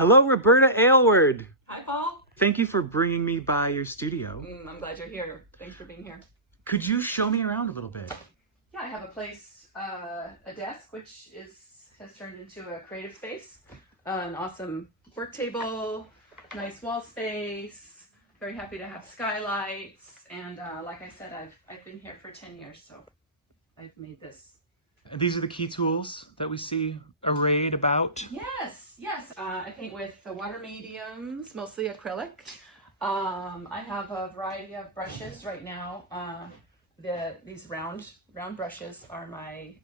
Hello, Roberta Aylward. Hi, Paul. Thank you for bringing me by your studio. I'm glad you're here. Thanks for being here. Could you show me around a little bit? Yeah, I have a place, a desk, which has turned into a creative space, an awesome work table, nice wall space. Very happy to have skylights, and like I said, I've been here for 10 years, so I've made this. These are the key tools that we see arrayed about. Yes. I paint with the water mediums, mostly acrylic. I have a variety of brushes right now. These round brushes are my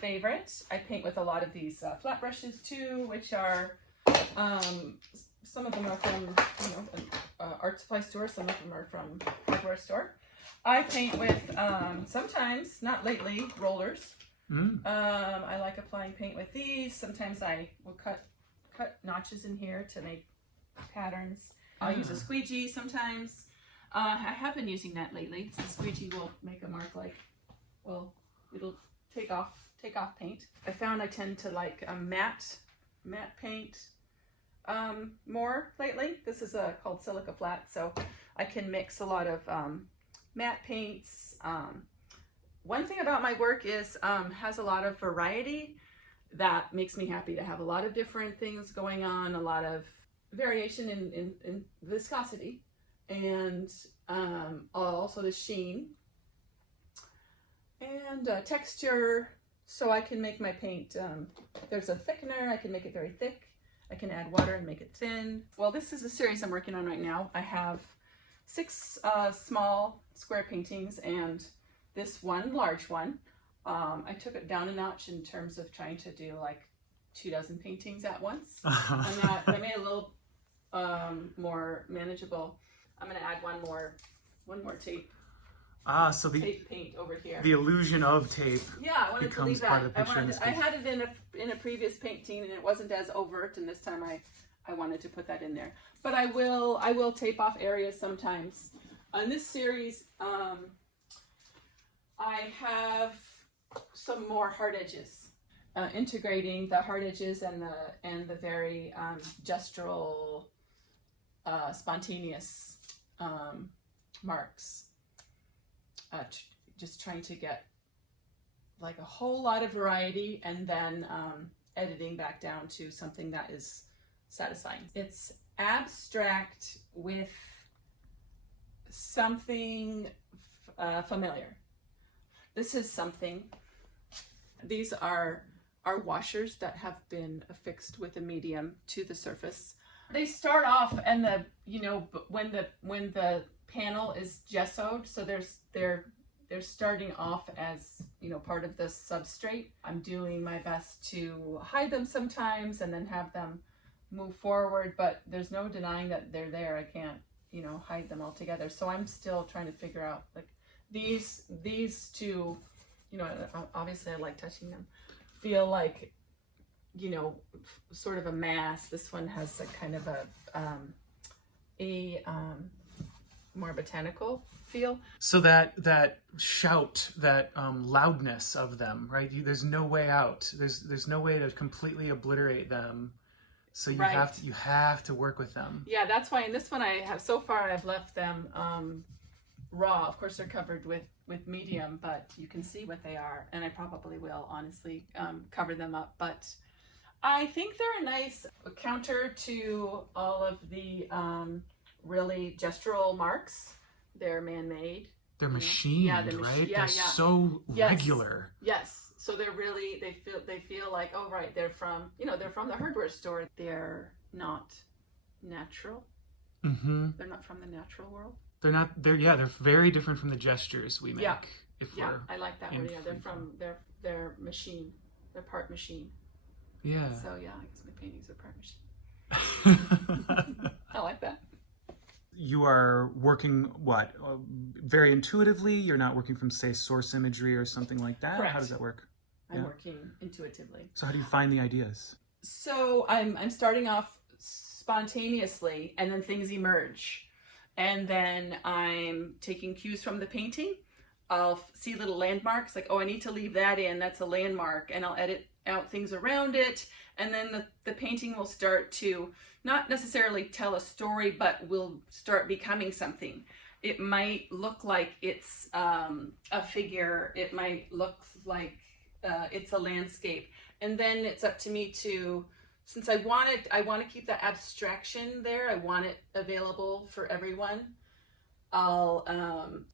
favorite. I paint with a lot of these flat brushes too, which are some of them are from art supply store, some of them are from hardware store. I paint with sometimes, not lately, rollers. I like applying paint with these. Sometimes I will cut notches in here to make patterns. I'll use a squeegee sometimes. I have been using that lately. So the squeegee will make a mark it'll take off paint. I found I tend to like a matte paint more lately. This is called silica flat, so I can mix a lot of matte paints. One thing about my work is has a lot of variety. That makes me happy to have a lot of different things going on, a lot of variation in viscosity, and also the sheen and texture, so I can make my paint, there's a thickener, I can make it very thick, I can add water and make it thin. Well, this is a series I'm working on right now. I have 6 small square paintings and this one large one. I took it down a notch in terms of trying to do like 24 paintings at once. I made it a little more manageable. I'm going to add one more tape. So the tape paint over here. The illusion of tape. Yeah, I wanted to leave that. I had it in a previous painting and it wasn't as overt, and this time I wanted to put that in there. But I will tape off areas sometimes. On this series, I have some more hard edges, integrating the hard edges and the very gestural, spontaneous marks. Just trying to get like a whole lot of variety, and then editing back down to something that is satisfying. It's abstract with something familiar. This is something. These are washers that have been affixed with a medium to the surface. They start off, and when the panel is gessoed, so they're starting off as part of the substrate. I'm doing my best to hide them sometimes and then have them move forward, but there's no denying that they're there. I can't hide them altogether. So I'm still trying to figure out like these two, obviously I like touching them, feel like sort of a mass. This one has a kind of a more botanical feel. So that shout, that loudness of them, right? There's no way out. There's no way to completely obliterate them. So you have to work with them. Yeah, that's why in this one I've left them raw. Of course they're covered with medium, but you can see what they are, and I probably will honestly cover them up. But I think they're a nice counter to all of the really gestural marks. They're man-made. They're machined, right? Yeah, they're so regular. Yes. So they're really, they feel like, oh right, they're from the hardware store. They're not natural. Mm-hmm. They're not from the natural world. They're very different from the gestures we make. Yeah. I like that word. Yeah, they're machine. They're part machine. Yeah. So yeah, I guess my paintings are part machine. I like that. You are working very intuitively? You're not working from, say, source imagery or something like that? Correct. How does that work? I'm working intuitively. So how do you find the ideas? So I'm starting off spontaneously, and then things emerge. And then I'm taking cues from the painting. I'll see little landmarks, like, oh, I need to leave that in. That's a landmark. And I'll edit out things around it, and then the painting will start to not necessarily tell a story, but will start becoming something. It might look like it's a figure. It might look like it's a landscape. And then it's up to me to, since I want to keep the abstraction there, I want it available for everyone. I'll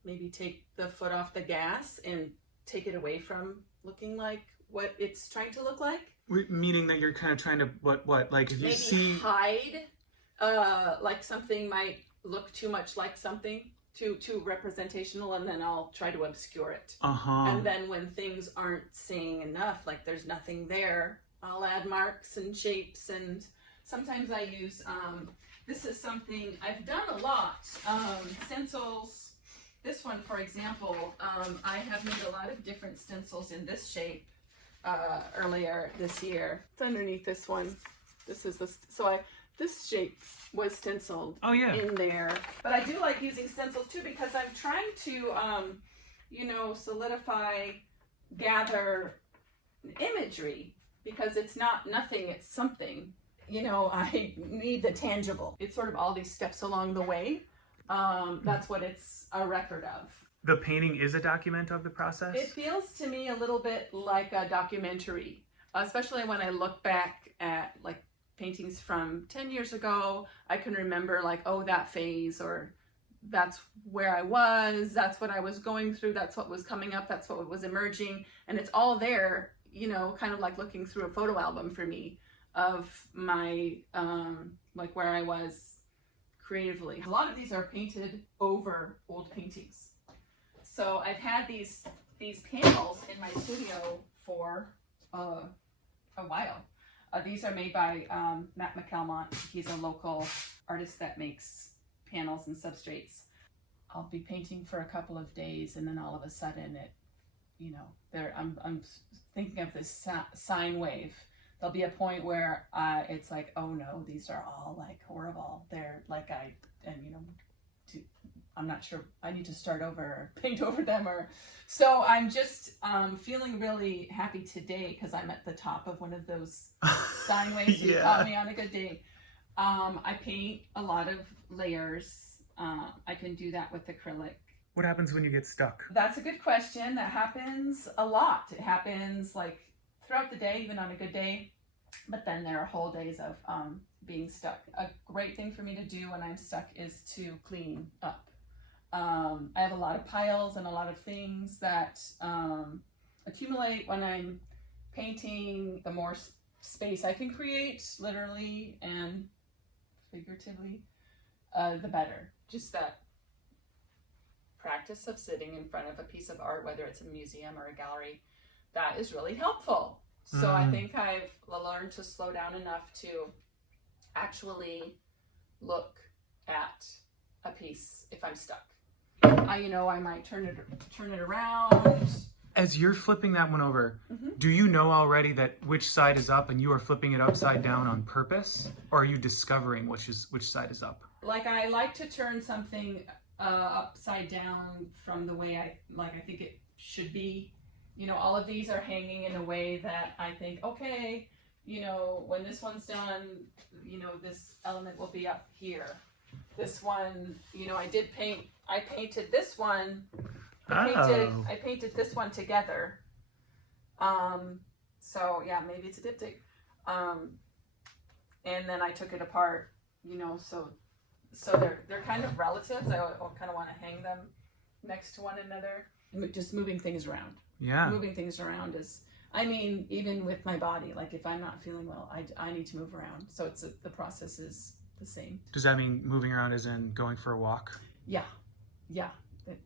maybe take the foot off the gas and take it away from looking like what it's trying to look like. Meaning that you're kind of trying to, what, like if you see... hide, like something might look too much like something, too representational, and then I'll try to obscure it. And then when things aren't saying enough, like there's nothing there, I'll add marks and shapes, and sometimes I use, this is something I've done a lot, stencils. This one, for example, I have made a lot of different stencils in this shape earlier this year. It's underneath this one. This is this shape was stenciled in there. But I do like using stencils too, because I'm trying to, you know, solidify, gather imagery, because it's not nothing, it's something. You know, I need the tangible. It's sort of all these steps along the way. That's what it's a record of. The painting is a document of the process? It feels to me a little bit like a documentary, especially when I look back at like paintings from 10 years ago. I can remember like, oh, that phase, or that's where I was, that's what I was going through, that's what was coming up, that's what was emerging. And it's all there, you know, kind of like looking through a photo album for me of my, like where I was creatively. A lot of these are painted over old paintings. So I've had these panels in my studio for a while. These are made by Matt McElmont. He's a local artist that makes panels and substrates. I'll be painting for a couple of days, and then all of a sudden it, you know, I'm thinking of this sine wave. There'll be a point where it's like, oh no, these are all like horrible. They're like, you know, I'm not sure, I need to start over or paint over them, or so I'm just feeling really happy today because I'm at the top of one of those sine waves. You caught me on a good day. I paint a lot of layers. I can do that with acrylic. What happens when you get stuck? That's a good question. That happens a lot. It happens like throughout the day, even on a good day, but then there are whole days of being stuck. A great thing for me to do when I'm stuck is to clean up. I have a lot of piles and a lot of things that accumulate when I'm painting. The more space I can create, literally and figuratively, the better. Just that practice of sitting in front of a piece of art, whether it's a museum or a gallery, that is really helpful. So I think I've learned to slow down enough to actually look at a piece if I'm stuck. I might turn it around. As you're flipping that one over, do you know already that which side is up and you are flipping it upside down on purpose? Or are you discovering which side is up? Like, I like to turn something upside down from the way I think it should be. You know, all of these are hanging in a way that I think, okay, you know, when this one's done, you know, this element will be up here. This one, you know, I painted this one. I painted this one together. So yeah, maybe it's a diptych. And then I took it apart, you know, so they're kind of relatives. I kind of want to hang them next to one another. Just moving things around. Yeah. Moving things around is, I mean, even with my body, like if I'm not feeling well, I need to move around. So the process is the same. Does that mean moving around as in going for a walk? Yeah.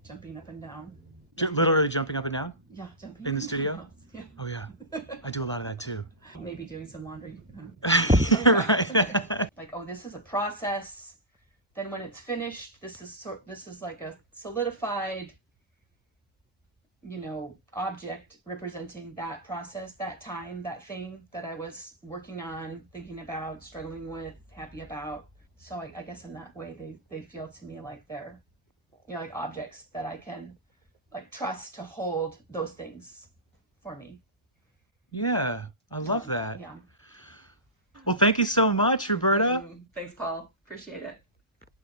Jumping up and down. Literally jumping up and down? Yeah, jumping in the studio? Yeah. Oh yeah, I do a lot of that too. Maybe doing some laundry. Right. Like, oh, this is a process. Then when it's finished, this is like a solidified, you know, object representing that process, that time, that thing that I was working on, thinking about, struggling with, happy about. So I guess in that way, they feel to me like they're, you know, like objects that I can like trust to hold those things for me. Yeah, I love that. Yeah. Well, thank you so much, Roberta. Thanks, Paul. Appreciate it.